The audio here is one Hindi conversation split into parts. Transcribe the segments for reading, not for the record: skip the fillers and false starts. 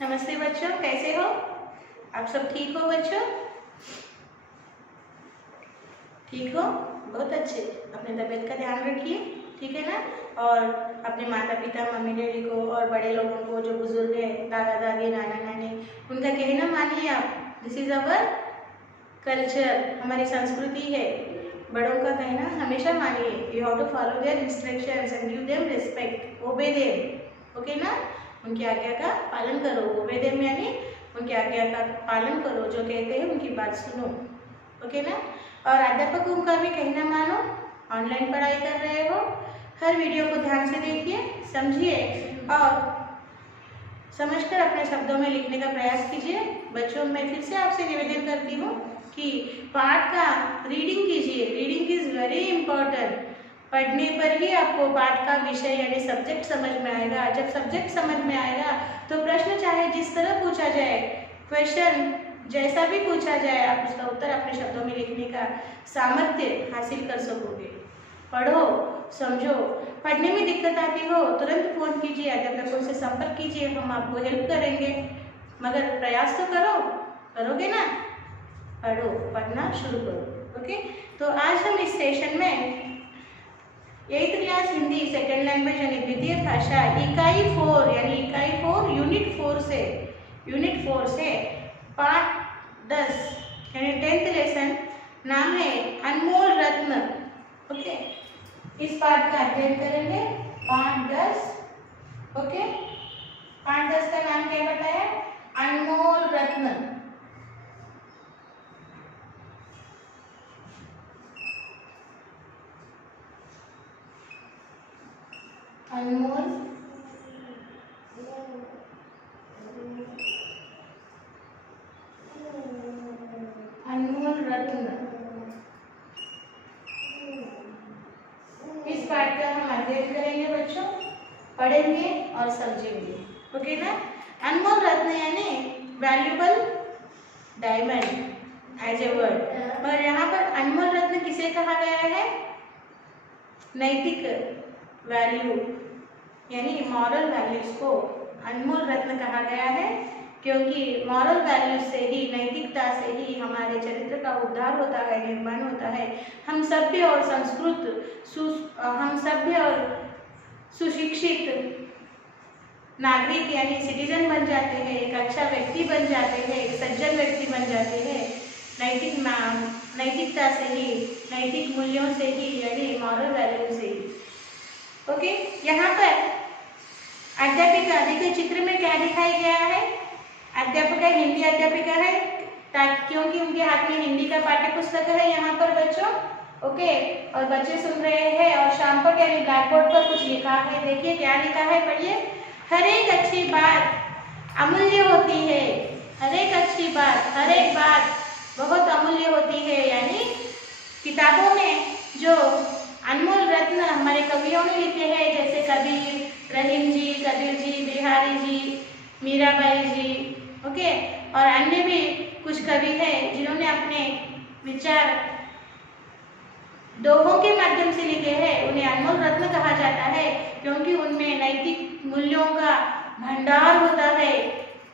नमस्ते बच्चों, कैसे हो आप सब? ठीक हो बच्चों? ठीक हो? बहुत अच्छे। अपने तबीयत का ध्यान रखिए, ठीक है ना? और अपने माता पिता, मम्मी डैडी को और बड़े लोगों को, जो बुजुर्ग है, दादा दादी, नाना नानी, उनका कहना मानिए आप। दिस इज अवर कल्चर, हमारी संस्कृति है। बड़ों का कहना हमेशा मानिए। You have to follow their instructions and give them respect, obey them, okay ना? उनकी आज्ञा का पालन करो। ओबे देम यानी उनकी आज्ञा का पालन करो, जो कहते हैं उनकी बात सुनो, ओके ना? और अध्यापकों का भी कहना मानो। ऑनलाइन पढ़ाई कर रहे हो, हर वीडियो को ध्यान से देखिए, समझिए और समझकर अपने शब्दों में लिखने का प्रयास कीजिए। बच्चों, मैं फिर से आपसे निवेदन करती हूँ कि पाठ का रीडिंग कीजिए। Reading is very important. पढ़ने पर ही आपको पाठ का विषय यानी सब्जेक्ट समझ में आएगा। जब सब्जेक्ट समझ में आएगा तो प्रश्न चाहे जिस तरह पूछा जाए, क्वेश्चन जैसा भी पूछा जाए, आप उसका उत्तर अपने शब्दों में लिखने का सामर्थ्य हासिल कर सकोगे। पढ़ो, समझो। पढ़ने में दिक्कत आती हो तुरंत फोन कीजिए, अध्यापकों से संपर्क कीजिए, हम आपको हेल्प करेंगे। मगर प्रयास तो करो, करोगे ना? पढ़ो, पढ़ना शुरू करो, ओके? तो आज हम इस सेशन में 8th class Hindi second language यानी द्वितीय भाषा इकाई 4 यानी इकाई 4 यूनिट 4 से पाठ 10 यानी 10th लेसन, नाम है अनमोल रत्न, ओके? इस पाठ का अध्ययन करेंगे। पाठ 10, ओके? पाठ 10 का नाम क्या बताया? अनमोल रत्न। अनमोल रत्न, इस पाठ का हम अध्ययन करेंगे बच्चों, पढ़ेंगे और समझेंगे, ओके ना? अनमोल रत्न यानी valuable diamond as a word. और यहाँ पर अनमोल रत्न किसे कहा गया है? नैतिक वैल्यू यानी मॉरल वैल्यूज को अनमोल रत्न कहा गया है, क्योंकि मॉरल वैल्यूज से ही, नैतिकता से ही हमारे चरित्र का उद्धार होता है, निर्माण होता है। हम सभ्य और सुशिक्षित नागरिक यानी सिटीजन बन जाते हैं, एक अच्छा व्यक्ति बन जाते हैं, एक सज्जन व्यक्ति बन जाते हैं नैतिकता से ही, नैतिक मूल्यों से ही, यानी मॉरल वैल्यू से ही, ओके? यहाँ पर अध्यापिका, देखिए चित्र में क्या दिखाई गया है? अध्यापिका हिंदी अध्यापिका है, क्योंकि उनके हाथ में हिंदी का पाठ्य पुस्तक है यहाँ पर बच्चों, ओके? और बच्चे सुन रहे हैं और शाम पर यानी ब्लैक बोर्ड पर कुछ लिखा है। देखिए क्या लिखा है, पढ़िए। हर एक अच्छी बात अमूल्य होती है। हर एक अच्छी बात, हर एक बात बहुत अमूल्य होती है, यानी किताबों में जो अनमोल रत्न हमारे कवियों ने लिखे हैं, जैसे कबीर, रहीम जी, कबीर जी, बिहारी जी, मीराबाई जी, ओके? और अन्य भी कुछ कवि हैं जिन्होंने अपने विचार दोहों के माध्यम से लिखे हैं, उन्हें अनमोल रत्न कहा जाता है, क्योंकि उनमें नैतिक मूल्यों का भंडार होता है।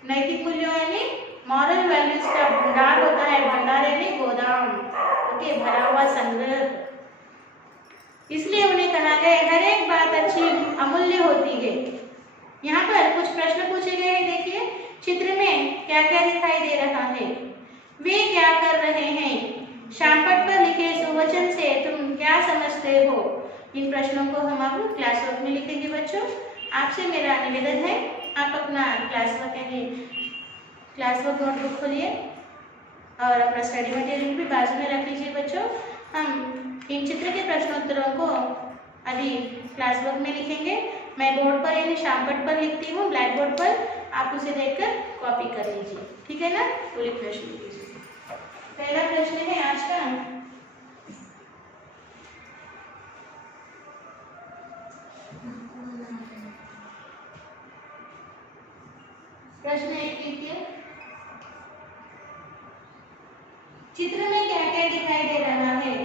नैतिक मूल्यों यानी मॉरल वैल्यूज का भंडार होता है। भंडार यानी गोदाम, ओके? भरा हुआ संग्रह। इसलिए उन्हें कहा गया हर एक बात अच्छी अमूल्य होती है। यहाँ पर कुछ प्रश्न पूछे गए हैं। देखिए चित्र में क्या क्या दिखाई दे रहा है? वे क्या कर रहे हैं? शामपट पर लिखे सुवचन से तुम क्या समझते हो? इन प्रश्नों को हम अब क्लास वर्क में लिखेंगे बच्चों। आपसे मेरा निवेदन है, आप अपना क्लास वर्क नोटबुक खोलिए और अपना स्टडी मटेरियल भी बाजू में रख लीजिए बच्चों। हम इन चित्र के प्रश्नोत्तरों को अभी क्लास वर्क में लिखेंगे। मैं बोर्ड पर यानी शामपट पर लिखती हूँ, ब्लैक बोर्ड पर, आप उसे देखकर कॉपी कर लीजिए, ठीक है ना? तो लिखना शुरू कीजिए। पहला प्रश्न है आज का, प्रश्न 1 लिखिए। चित्र में क्या क्या दिखाई दे रहा है?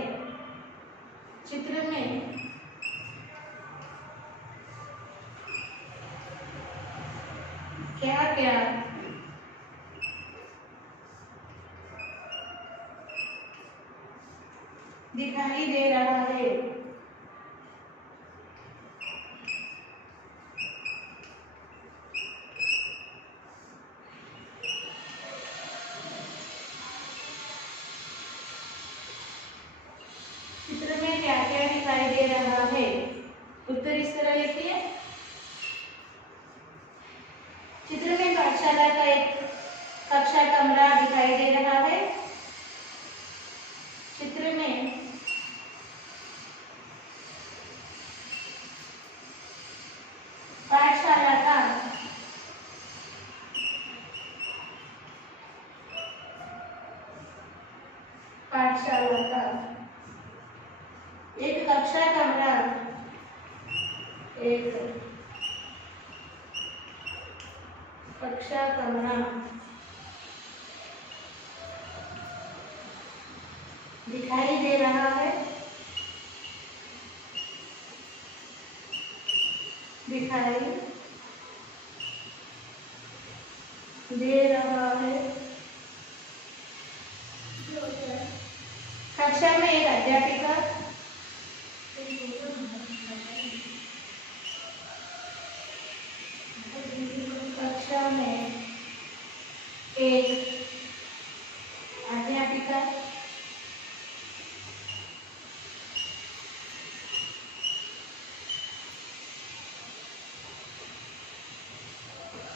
चित्र में क्या क्या दिखाई दे रहा है। चित्र में क्या क्या दिखाई दे रहा है? उत्तर इस तरह लिखिए। चित्र में पाठशाला का एक कक्षा कमरा दिखाई दे रहा है। चित्र में पाठशाला का एक कक्षा कमरा दिखाई दे रहा है। कक्षा में एक अध्यापिका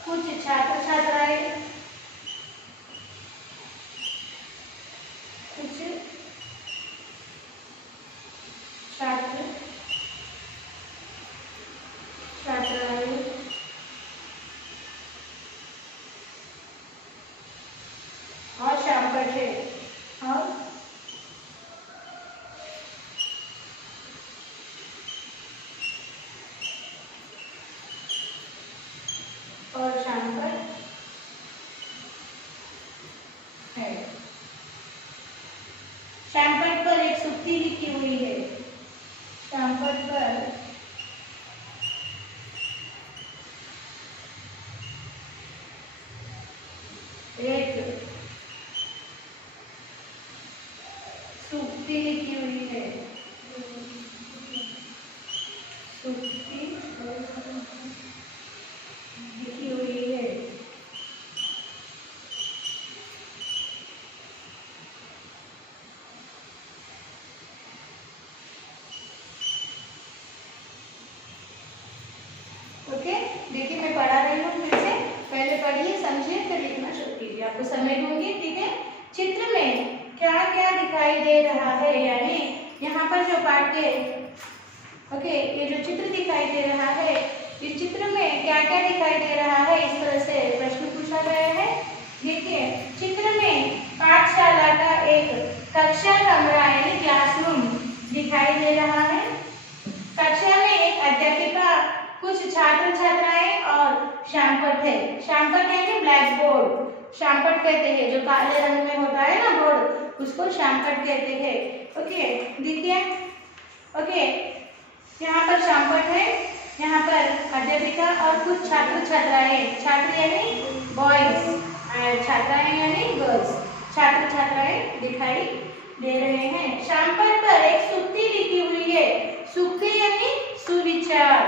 कुछ छात्र छात्राएं और शाम पर है और शाम पर है। शामपट पर एक सूक्ति लिखी हुई है। शामपट पर एक सूक्ति लिखी हुई है। ओके, देखिए मैं पढ़ा रही हूँ फिर से। पहले पढ़िए, समझिए, फिर लिखना शुरू कीजिए। आपको समय दूंगी, ठीक है। चित्र में क्या क्या दिखाई दे रहा है, यानी यहाँ पर जो पाठ के ओके, ये जो चित्र दिखाई दे रहा है, इस चित्र में क्या क्या दिखाई दे रहा है, इस तरह से प्रश्न पूछा गया है। देखिए, चित्र में पाठशाला का एक कक्षा कमरा यानी क्लासरूम दिखाई दे रहा है। कक्षा में एक अध्यापिका, कुछ छात्र छात्राएं और श्यामपट है। श्यामपट यानी ब्लैक बोर्ड, श्यामपट कहते हैं, जो काले रंग में होता है ना बोर्ड, उसको श्यामपट कहते हैं। ओके, देखिए, ओके, यहाँ पर श्यामपट है, यहाँ पर अध्यापिका और कुछ छात्र छात्राएं, छात्र यानी बॉयज और छात्राएं यानी गर्ल्स, छात्र छात्राएं दिखाई दे रहे हैं। श्यामपट पर एक सूक्ति लिखी हुई है। सूक्ति यानी सुविचार।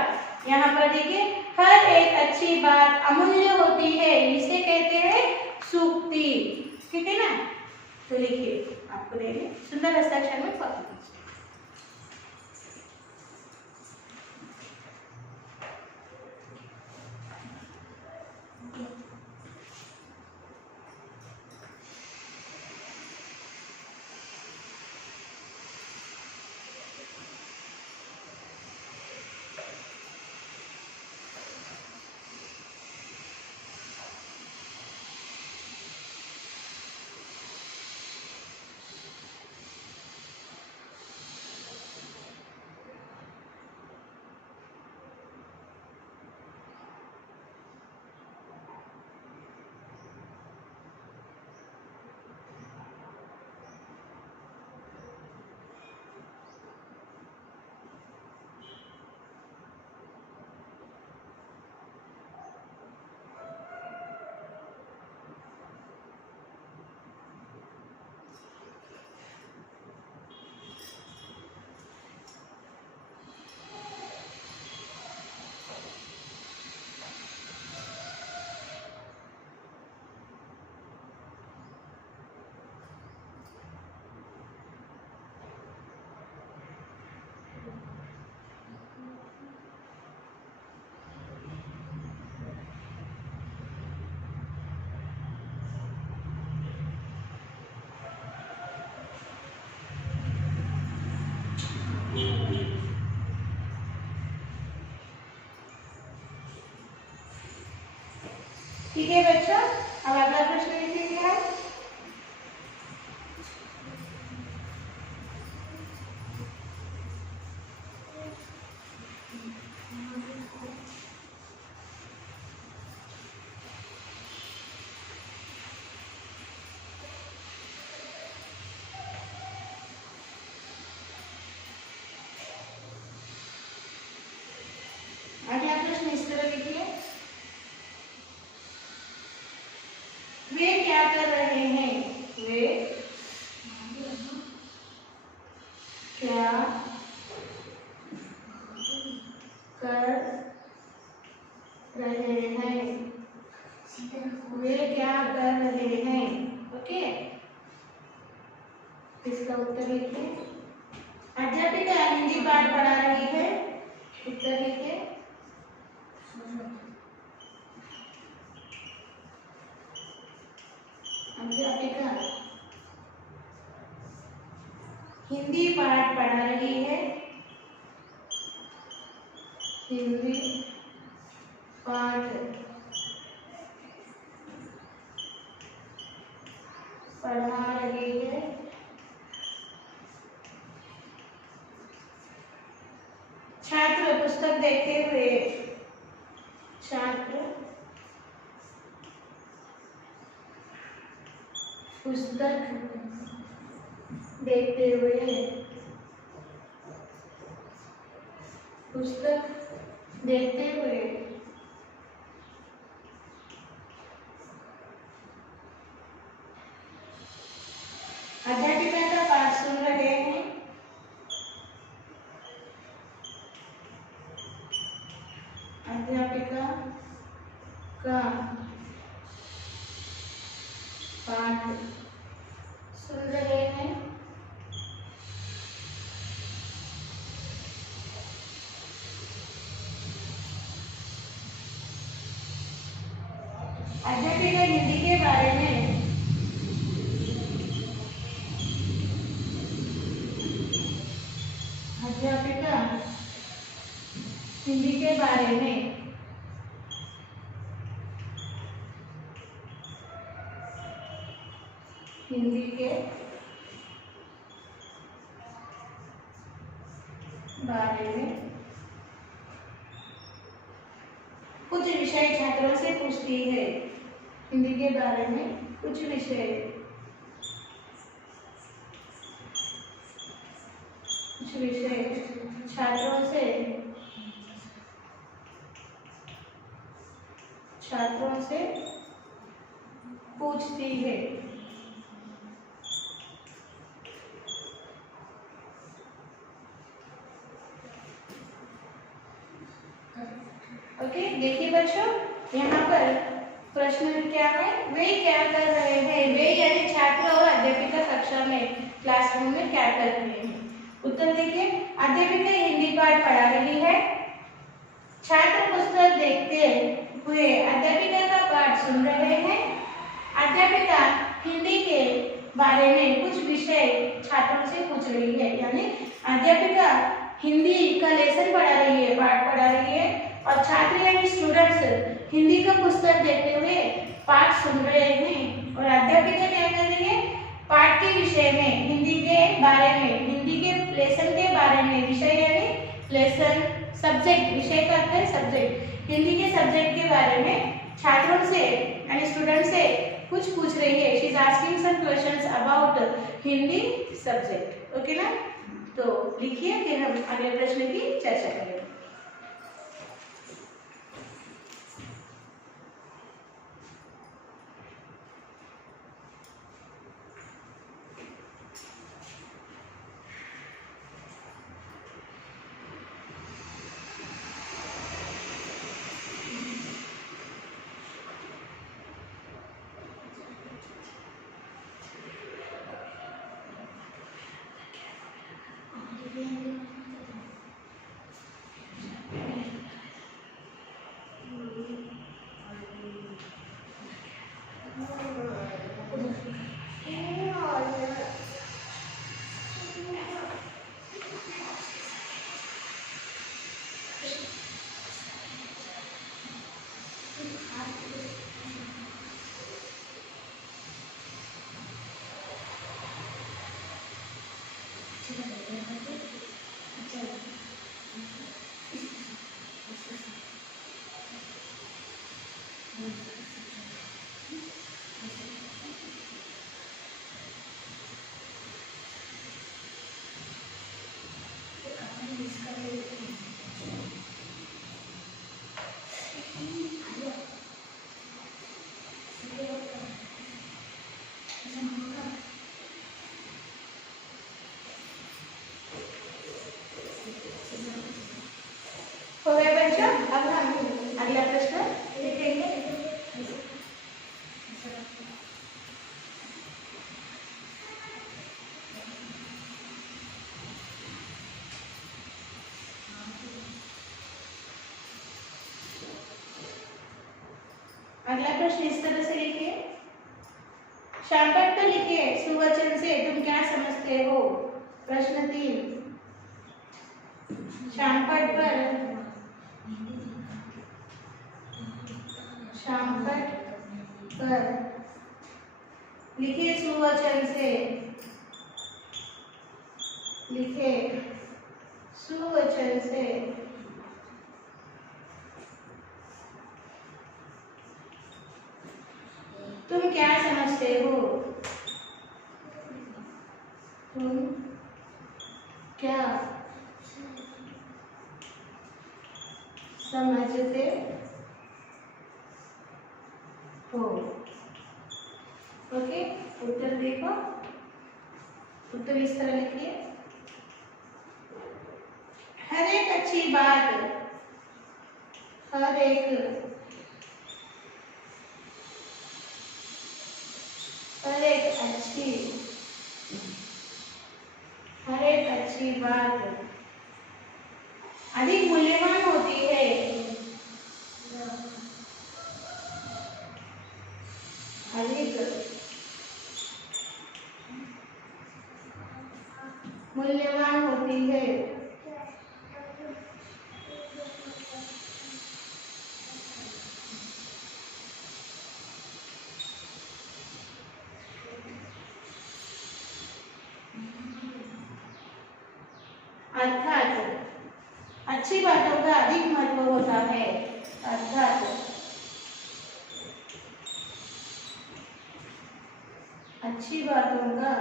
यहाँ पर देखिए, हर एक अच्छी बात अमूल्य होती है, इसे कहते हैं सूक्ति, ठीक है ना। तो लिखिए, आपको दे दें सुंदर हस्ताक्षर में कॉपी। ठीक है बच्चों, अब अगला प्रश्न लिखेंगे हम। अगला प्रश्न इस तरह लिखिए, वे क्या कर रहे हैं? वे क्या कर रहे हैं? वे क्या कर रहे हैं? ओके, इसका उत्तर लिखिए। अध्यापिका हिंदी पाठ पढ़ा रही है। उत्तर लिखिए। अध्यापिका हिंदी पाठ पढ़ा रही है। हिंदी पाठ पढ़ा रही है। छात्र पुस्तक देखते हुए, छात्र पुस्तक देखते हुए, पुस्तक देखते हुए अध्यापिका का पाठ सुन रहे हैं। अध्यापिका का पाठ सुन रहे हैं। अध्यापिका हिंदी के बारे में अध्यापिका हिंदी के बारे में हिंदी के बारे में कुछ विषय छात्रों से पूछती है। हिंदी के बारे में कुछ विषय छात्रों से पूछती है। ओके, देखिए बच्चों, यहाँ पर प्रश्न क्या है? वे क्या कर रहे हैं? वे यानी छात्र और अध्यापिका कक्षा में, क्लासरूम में क्या कर रहे हैं? उत्तर देखिए, अध्यापिका हिंदी पाठ पढ़ा रही है। छात्र पुस्तक देखते हुए अध्यापिका का पाठ सुन रहे हैं। अध्यापिका हिंदी के बारे में कुछ विषय छात्रों से पूछ रही है, यानी अध्यापिका हिंदी का लेसन पढ़ा रही है, पाठ पढ़ा रही है, और छात्र यानी स्टूडेंट्स हिंदी का पुस्तक देखते हुए पाठ सुन रहे हैं। और अध्यापिका क्या कर रही है? पाठ के विषय में, हिंदी के बारे में, हिंदी के लेसन के बारे में, विषय यानी लेसन, सब्जेक्ट, विषय का अर्थ है सब्जेक्ट, हिंदी के सब्जेक्ट के बारे में छात्रों से यानी स्टूडेंट से कुछ पूछ रही है। She is asking some questions about Hindi subject. Okay ना, तो लिखिए, फिर हम अगले प्रश्न की चर्चा करेंगे। अब हम अगला प्रश्न लिखेंगे। अगला प्रश्न इस तरह से लिखिए, शामपट पर लिखिए सुवचन से तुम क्या समझते हो। प्रश्न 3, शामपट पर लिखिए सुवचन से, लिखे सुवचन से तुम क्या समझते हो। तुम क्या समझते हो। ओके, उत्तर देखो, उत्तर इस तरह लिखिए, हर एक अच्छी बात, हर एक अच्छी बात अधिक मूल्यवान होती है। अधिक मूल्यवान होती है। अर्थात अच्छी बातों का अधिक महत्व होता है। अर्थात अच्छी बातों का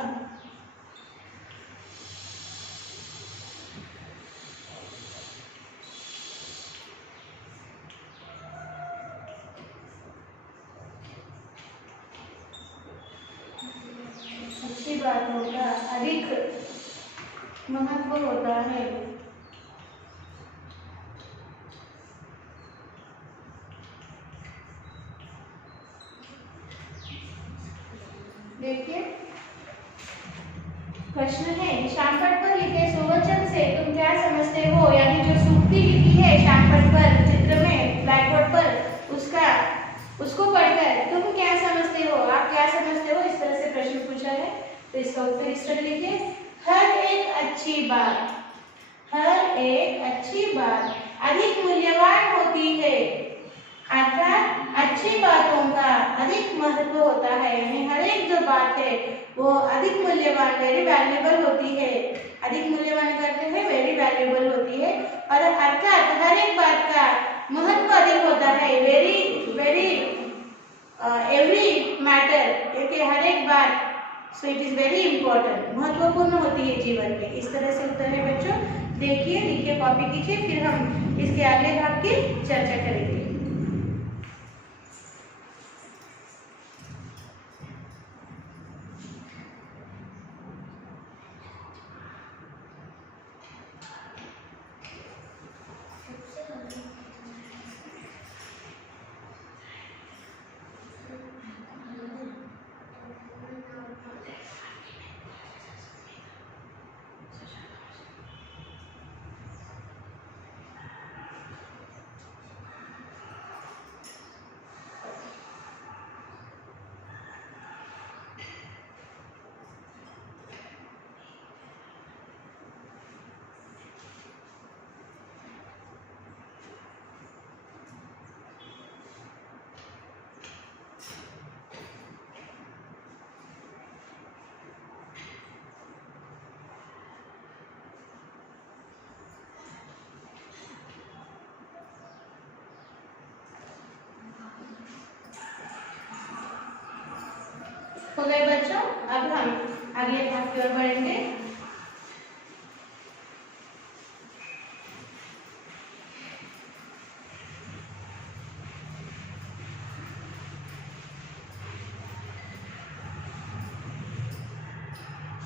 अधिक महत्व होता है। देखिए प्रश्न है, शामपट पर लिखे सुवचन से तुम क्या समझते हो, यानी जो सूक्ति लिखी है शामपट पर चित्र में ब्लैक बोर्ड पर, उसको पढ़कर तुम क्या समझते हो, आप क्या समझते हो, इस तरह से प्रश्न पूछा है। तो इसका उत्तर इस तरह लिखिए, हर एक अच्छी बात, हर एक अच्छी बात अधिक मूल्यवान होती है। अर्थात अच्छी बातों का अधिक महत्व होता है, यानी हर एक जो बात है वो अधिक मूल्यवान, वेरी वैल्यूएबल होती है। अधिक मूल्यवान करते हैं, वेरी वैल्यूएबल होती है। और अर्थात हर एक बात का महत्व अधिक होता है, वेरी वेरी एवरी मैटर, कि हर एक बात, so it is very important, महत्वपूर्ण होती है जीवन में। इस तरह से उत्तर है बच्चों। देखिए, लिखिए, कॉपी कीजिए, फिर हम इसके अगले भाग की चर्चा करेंगे। हो गए बच्चों, अब हम अगले भाग की ओर बढ़ेंगे।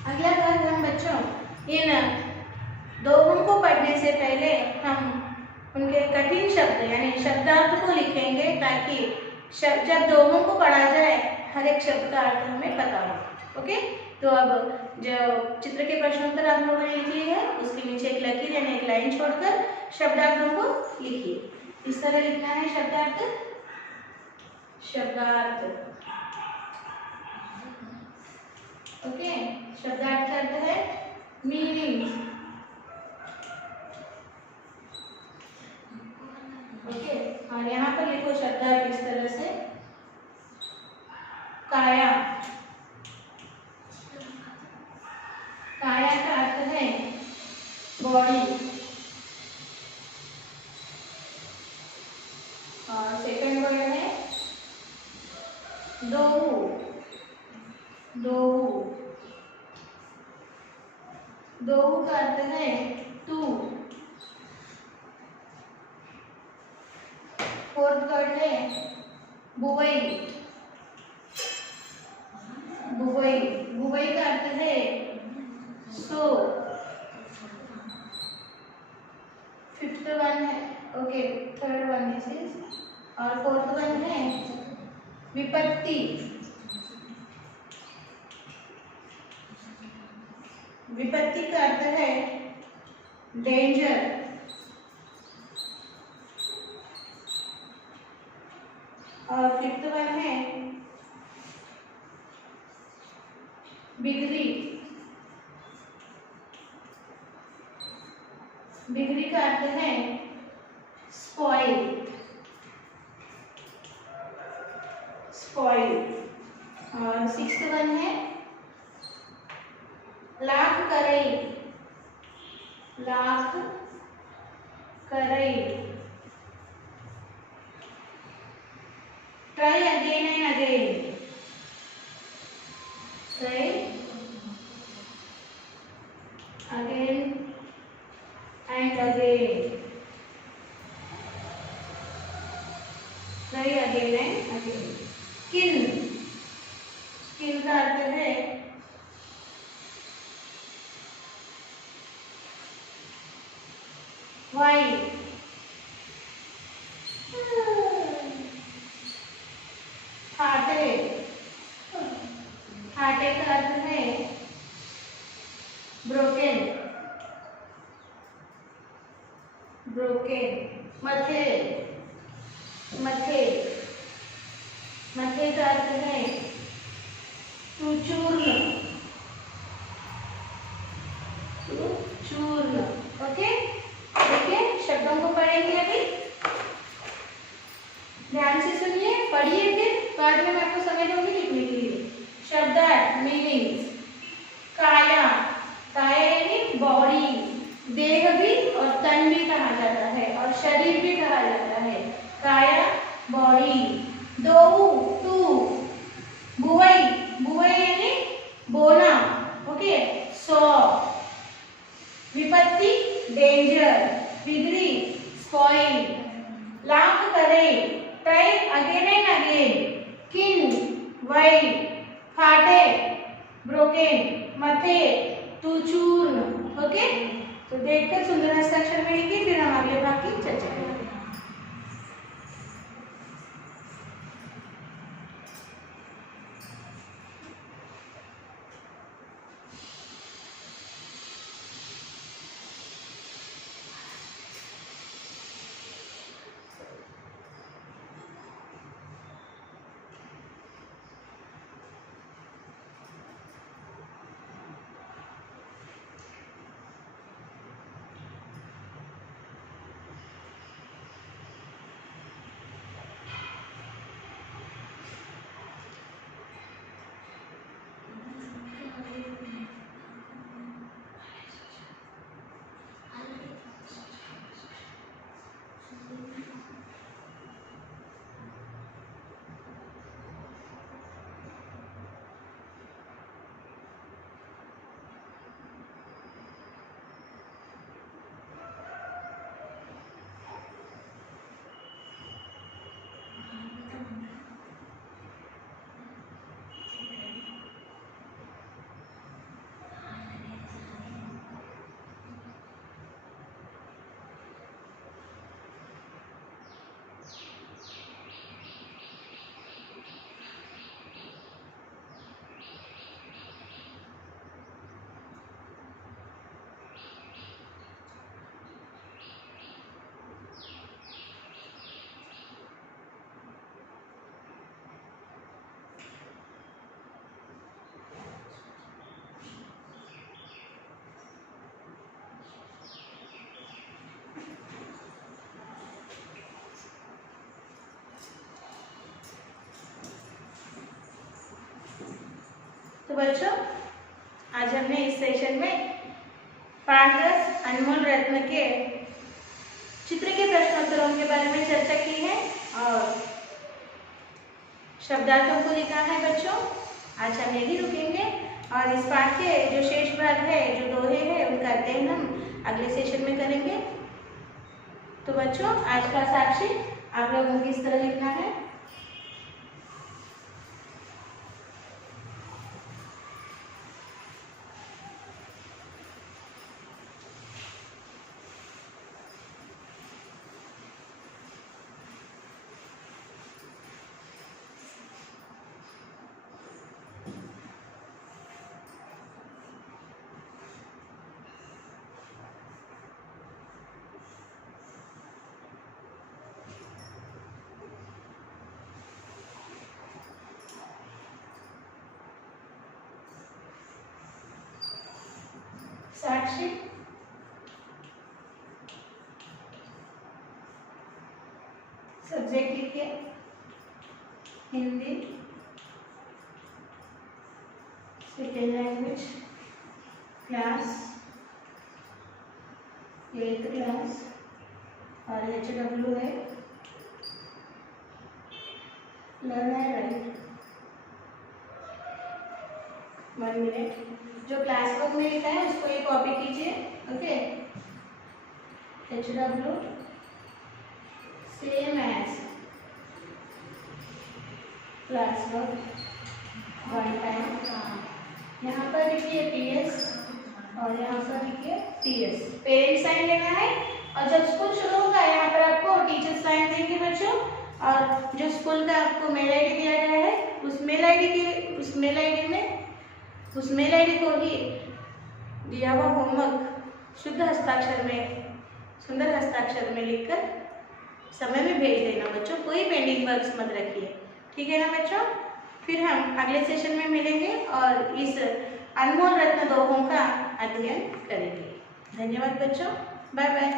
अगला भाग हम बच्चों इन दोहों को पढ़ने से पहले हम उनके कठिन शब्द यानी शब्दार्थ को लिखेंगे ताकि जब दोनों को पढ़ा जाए हर एक शब्द का अर्थ हमें पता हो। ओके, तो अब जो चित्र के प्रश्नोत्तर आप लोगों ने लिख लिए है उसके नीचे एक लकीर यानी एक लाइन छोड़कर शब्दार्थों को लिखिए। इस तरह लिखना है शब्दार्थ। शब्दार्थ, ओके, शब्दार्थ का अर्थ है मीनिंग। ओके, और यहाँ पर लिखो शब्दार्थ इस तरह से, काया। काया का अर्थ है बॉडी। और सेकंड वर्ड है दोहू। दोहू, दोहू का अर्थ है टू। फोर्थ वर्ड है बुवई। बुवई, बुवई का अर्थ है सो। फिफ्थ वन है, okay, third one this is, और फोर्थ वन है विपत्ति। विपत्ति का अर्थ है डेंजर। और फिफ्थ वन है बिगड़ी। बिगड़ी का अर्थ है स्पॉइल। स्पॉइल। और सिक्स्थ वन है लाख करई। लाख करई। Try again and again. Try again and again. Try again and again. Kill. Kill का अर्थ है वाइट। फाटे। फाटे का अर्थ है ब्रोकन। ब्रोकन। मथे। मथे। मथे का अर्थ है टू चूर्ण। टू चूर्ण। ओके, देखिए शब्दों को पढ़ेंगे अभी, ध्यान से सुनिए, पढ़िए, फिर बाद में मैं आपको समय दूंगी लिखने के लिए। शब्दार्थ मीनिंग्स। काया, काया यानी बॉडी, देह भी और तन भी कहा जाता है और शरीर भी कहा जाता है। काया बॉडी। दोहू टू। बुवई, बुवई यानी बोना, ओके, सौ। विपत्ति डेंजर। बिगड़ी स्पॉइल। लाख करे try again and again. Kill wide. फाटे ब्रोकन। मथे टू चूर्ण। ओके, तो देखकर सुंदर हस्ताक्षर में लिखिए, फिर हम अगले भाग की चर्चा करेंगे। तो बच्चों आज हमने इस सेशन में पाठरस अनमोल रत्न के चित्र के प्रश्नोत्तरों के बारे में चर्चा की है और शब्दार्थों को लिखा है। बच्चों आज हम यही रुकेंगे और इस पाठ के जो शेष भाग है, जो दोहे हैं, उनका अध्ययन हम अगले सेशन में करेंगे। तो बच्चों आज का साक्षी आप लोगों को किस तरह लिखना है। साक्षी सब्जेक्ट लिखिए Hindi, second language, class 8th class और HW है लर्न एंड राइट। 1 मिनट, जो क्लास बुक में लिखा है उसको ये कॉपी कीजिए। Okay, HW same as class book 1 time. यहाँ पर लिखिए PS और यहाँ पर लिखिए TS। पेरेंट्स साइन लेना है और जब स्कूल शुरू होगा यहाँ पर आपको टीचर्स साइन देंगे बच्चों। और जो स्कूल का आपको मेल ID दिया गया है उस मेल ID को ही दिया हुआ होमवर्क शुद्ध हस्ताक्षर में, सुंदर हस्ताक्षर में लिखकर समय में भेज देना बच्चों। कोई पेंडिंग वर्क्स मत रखिए, ठीक है ना बच्चों। फिर हम अगले सेशन में मिलेंगे और इस अनमोल रत्न दोहों का अध्ययन करेंगे। धन्यवाद बच्चों, बाय बाय।